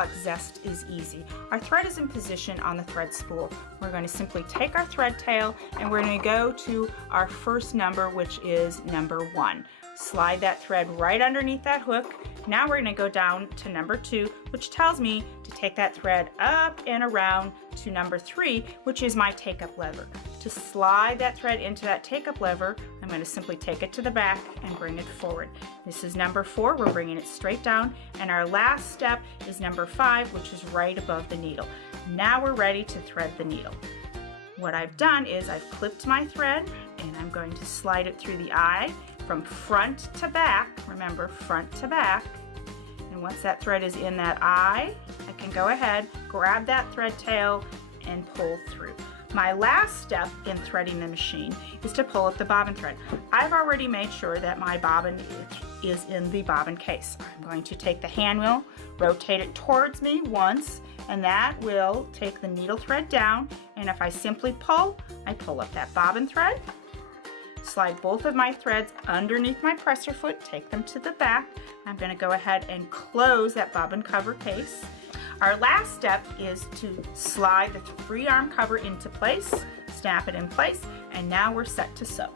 Lock Zest is easy. Our thread is in position on the thread spool. We're going to simply take our thread tail and we're going to go to our first number, which is number 1. Slide that thread right underneath that hook. Now we're going to go down to number 2, which tells me to take that thread up and around to number 3, which is my take-up lever. To slide that thread into that take-up lever, I'm going to simply take it to the back and bring it forward. This is number 4, we're bringing it straight down, and our last step is number 5, which is right above the needle. Now we're ready to thread the needle. What I've done is I've clipped my thread, and I'm going to slide it through the eye from front to back. Remember, front to back. And once that thread is in that eye, I can go ahead, grab that thread tail, and pull through. My last step in threading the machine is to pull up the bobbin thread. I've already made sure that my bobbin is in the bobbin case. I'm going to take the hand wheel, rotate it towards me once, and that will take the needle thread down. And if I simply pull, I pull up that bobbin thread, slide both of my threads underneath my presser foot, take them to the back. I'm going to go ahead and close that bobbin cover case. Our last step is to slide the 3-arm cover into place, snap it in place, and now we're set to sew.